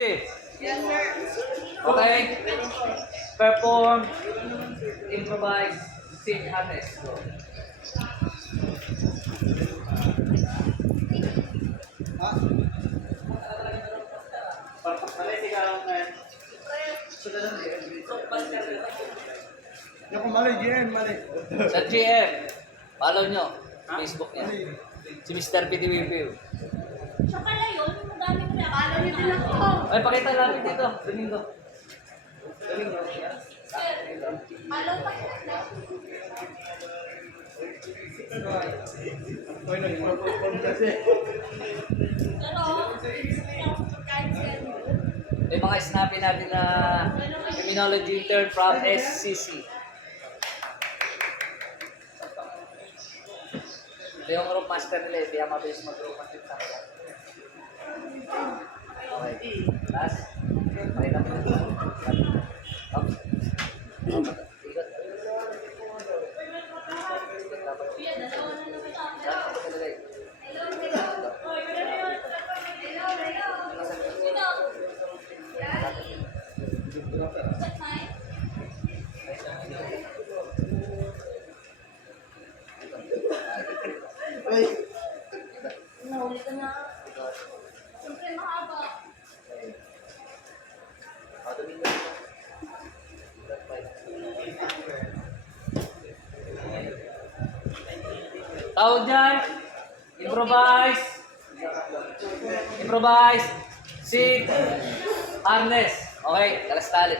Yes, sir. Okay? Perform, improvise, sit harness. Go. Ako mali, GM, mali. Sa GM, follow nyo. Facebook niya. Si Mr. PDWP. Siya pala yun, yung dami ko na. Akala niyo din ako. Ay, pakita namin dito. Domingo. Domingo. Malaw pa sila. Hoy, nag-perform kasi. Pero, kahit siya. May mga snappy natin na criminology intern from SCC. Ito yung group master nila, hindi ang mabilis mag-group master sa kanila. Okay. Last. Pakita mo. Up. Ikot. Kuya, dalawa na naman ako. Saan ka nilagay? Hello, hello. Oy, hello. Hello, hello. Sino? What's mine? Ay, Nahuli ka na. Siyempre mahaba. Domingo. Tawag dyan. Improvise. Improvise. Sit. Harness. Okay, kalas tali.